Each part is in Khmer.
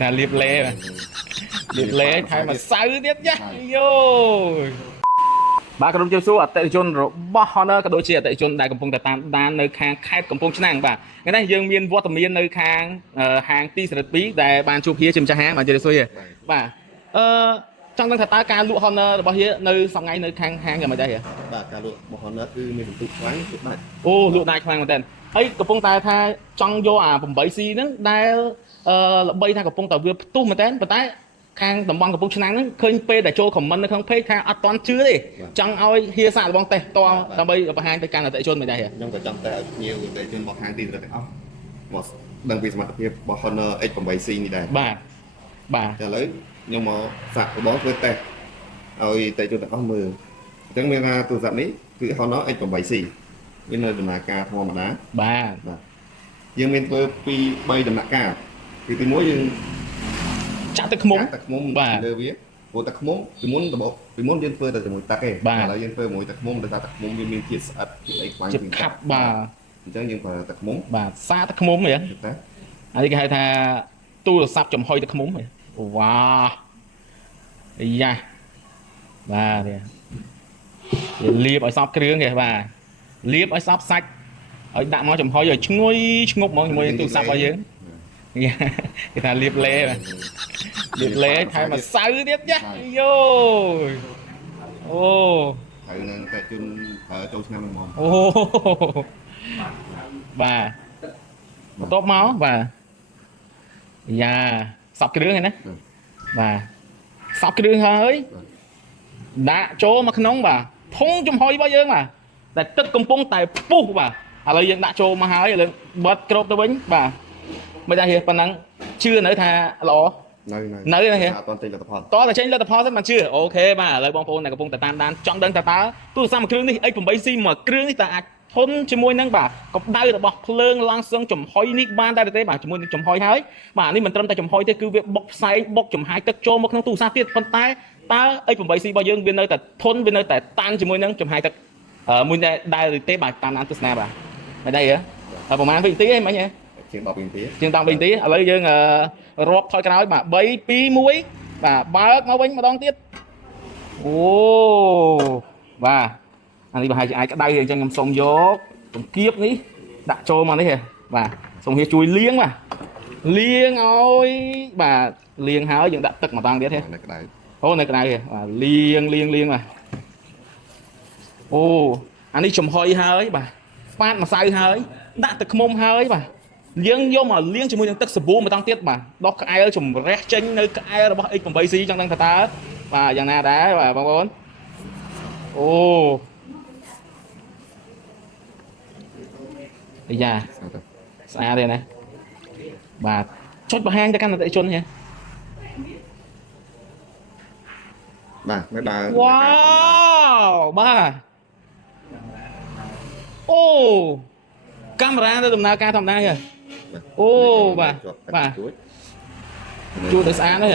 là liệp lệ thay mà sao tiếp nhá vô bà có đúng chưa số ở tại chôn rồi bà honor có đôi chia tại chôn đại cầm phong tại tam đan nơi khang khai cầm phong năng bà cái này dương miên vô tầm miên nơi khang hàng ti sợi bí để bàn chụp phía chìm cha hang mà chơi xuôi bà trongตั้งแต่ตาการลวกฮอนเนอร์บ่เฮียในสองไงในข้างห้างกันมาได้เหรอបាទការលក់របស់ Honor គឺមានបន្ទុកខ្លាំងទុកដាច់អូលក់ដាច់ខ្លាំងមែនតើហើយកំពុងតែថាចង់យកអា 8C ហ្នឹងដែលល្បីថាកំពុងតែវាផ្ទុះមែនតើប៉ុន្តែខាងតំបន់កំពង់ឆ្នាំងហ្នឹងឃើញពេលដែលចូល comment នៅក្នុង page ថាអត់ទាន់ជឿទេចង់ឲ្យហៀសាករបស់តេស្តតដើម្បីបង្ហាញទៅកាន់អតិថិជនមែនដែរខ្ញុំក៏ចង់តែឲ្យភ្ញៀវអតិថិជនមកខាងទីទាំងអស់មកដឹងពីសមត្ថភាពរបស់ Honor X8C នេះដែរបាទឥឡូវខ្ញុំមកសាករបស់ធ្វើតេស្តឲ្យអតិថិជនទាំងអស់មើលអញ្ចឹងមានថាទូរស័ព្ទនេះគឺ Honor X8C មាននៅដំណើរការធម្មតាបាទយើងមានធ្វើពី3ដំណាក់កាលគឺទី1យើងចាក់ទឹកឃ្មុំបាទលើវាព្រោះទឹកឃ្មុំពីមុនយើងធ្វើតែជាមួយទឹកទេឥឡូវយើងធ្វើជាមួយទឹកឃ្មុំដោយសារទឹកឃ្មុំវាមានជាតិស្អិតជាតិអីខ្លាំងជាងខាប់បាទអញ្ចឹងយើងប្រើទឹកឃ្មុំបាទសាទឹកឃ្មុំហ៎ហើយគេហៅថាទូរស័ព្ទចំហុយទឹកឃ្មុំហ៎វ៉ាអាយ៉ាបាទលាបឲ្យសពគ្រឿងគេបាទលាបឲ្យសពសាច់ឲ្យដាក់មកចំហុយឲ្យឈ្ងុយឈ្ងប់ហ្មងជាមួយទូរស័ព្ទរបស់យើងគេថាលាបលេថែមម្សៅទៀតចាយោអូហើយនឹងតែជូនប្រើចូលឆ្នាំហ្មងអូបាទបន្ទាប់មកបាទយ៉ាសពគ្រឿងហ្នឹងណាបាទសពគ្រឿងហើយដាក់ចូលមកក្នុងបាទធុងចំហុយរបស់យើងបាទតែទឹកកំពុងតែពុះបាទឥឡូវយើងដាក់ចូលមកហើយឥឡូវបត់គ្របទៅវិញបាទមិនដែរប៉ុណ្ណឹងជឿនៅថាល្អនៅហ៎អត់ចេញលទ្ធផលតោះតែចេញលទ្ធផលសិនមកជឿអូខេបាទឥឡូវបងប្អូនដែលកំពុងតែតាមដានចង់ដឹងថាតើទូរស័ព្ទមួយគ្រឿងនេះ X8C មួយគ្រឿងនេះតើអាចធន់ជាមួយនឹងបាទកម្ដៅរបស់ភ្លើងឡង់សឹងចំហុយនេះបានដែរទេបាទជាមួយនឹងចំហុយហើយបាទនេះមិនត្រឹមតែចំហុយទេគឺវាបុកផ្សែងបុកចំហាយទឹកចូលមកក្នុងទូរស័ព្ទទៀតប៉ុន្តែតើ X8C របស់យើងវានៅតែធន់វានៅតែតាំងជាមួយនឹងចំហាយទឹកមួយដែរឬទេបាទតាមដានទស្សនាបាទមិនដែរហ៎ប្រហែលវិនាទីហ៎មិញហ៎ជាង10វិនាទីឥឡូវយើងរាប់ថយក្រោយបាទ3 2 1បាទបើកមកវិញម្ដងទៀតអូបាទអានេះប្រហែលជាអាចក្តៅអញ្ចឹងខ្ញុំសុំយកចង្កៀបនេះដាក់ចូលមកនេះបាទសូមហៀជួយលាងបាទលាងឲ្យបាទលាងហើយយើងដាក់ទឹកម្ដងទៀតហ៎នៅក្តៅអូនៅក្តៅហ៎បាទលាងបាទអូអានេះចំហុយហើយបាទស្ប៉ាតម្សៅហើយដាក់ទឹកឃ្មុំហើយបាទយើងយកមកលាងជាមួយនឹងទឹកសាប៊ូម្ដងទៀតបាទដោះក្អែលជំរះចេញនៅក្អែលរបស់ X8C ចង់ដឹងថាតើបាទយ៉ាងណាដែរបាទបងប្អូនអូអាយ៉ាស្អាតទេណាបាទចុចបង្ហាញទៅកាន់អតិថិជនហ៎បាទនៅដើរវ៉ាវបាទអូកាមេរ៉ាទៅដំណើរការធម្មតាហ៎អូបាទជួយទៅស្អាតហ្នឹង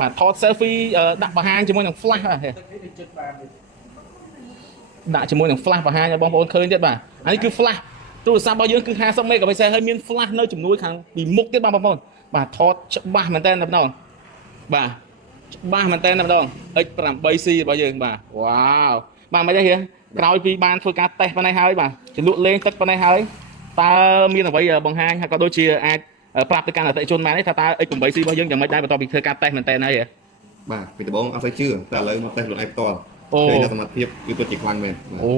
បាទថត selfie ដាក់បង្ហាញជាមួយនឹង flash បាទដាក់ជាមួយនឹង flash បង្ហាញឲ្យបងប្អូនឃើញទៀតបាទអានេះគឺ flash ទូរស័ព្ទរបស់យើងគឺ50 megapixel ហើយមាន flash នៅជំនួយខាងពីមុខទៀតបងប្អូនបាទថតច្បាស់មែនតើម្ដងបាទច្បាស់មែនតើម្ដង X8C របស់យើងបាទវ៉ាវបាទមិនទេហ៎ក្រោយពីបានធ្វើការតេស្តប៉ុណ្ណេះហើយបាទចលក់លេងទឹកប៉ុណ្ណេះហើយតើមានអ្វីបង្ហាញហើយក៏ដូចជាអាចប្រាប់ទៅកាន់អតិថិជនបានទេថាតើ X8C របស់យើងយ៉ាងម៉េចដែរបន្ទាប់ពីធ្វើការតេស្តមែនតើហើយបាទពីដំបូងអត់សូវជឿតែឥឡូវមកតេស្តខ្លួនឯងផ្ទាល់ឃើញថាសមត្ថភាពគឺពិតជាខ្លាំងមែនអូ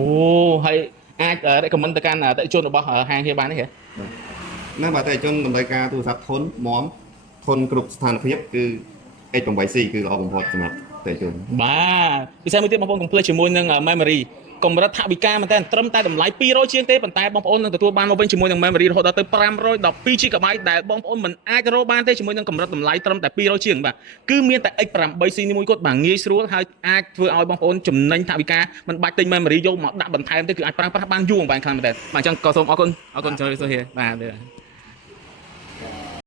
ហើយអាច recommend ទៅកាន់អតិថិជនរបស់ហាងហៀបានទេហ៎ណាបាទអតិថិជនតម្រូវការទូរស័ព្ទធន់មាំធន់គ្រប់ស្ថានភាពគឺ X8C គឺល្អបំផុតសម្រាប់អតិថិជនបាទពិសេសមួយទៀតបងប្អូនកុំភ្លេចជាមួយនឹង memory កម្រិតថវិកាមែនតើត្រឹមតែតម្លៃ200ជាងទេប៉ុន្តែបងប្អូននឹងទទួលបានមកវិញជាមួយនឹង memory រហូតដល់ទៅ 512GB ដែលបងប្អូនមិនអាចរកបានទេជាមួយនឹងកម្រិតតម្លៃត្រឹមតែ200ជាងបាទគឺមានតែ X8C នេះមួយគត់បាទងាយស្រួលហើយអាចធ្វើឲ្យបងប្អូនចំណេញថវិកាមិនបាច់ទិញ memory យកមកដាក់បន្ថែមទេគឺអាចប្រើប្រាស់បានយូរអង្វែងខ្លាំងមែនតើបាទអញ្ចឹងក៏សូមអរគុណជួយបាទ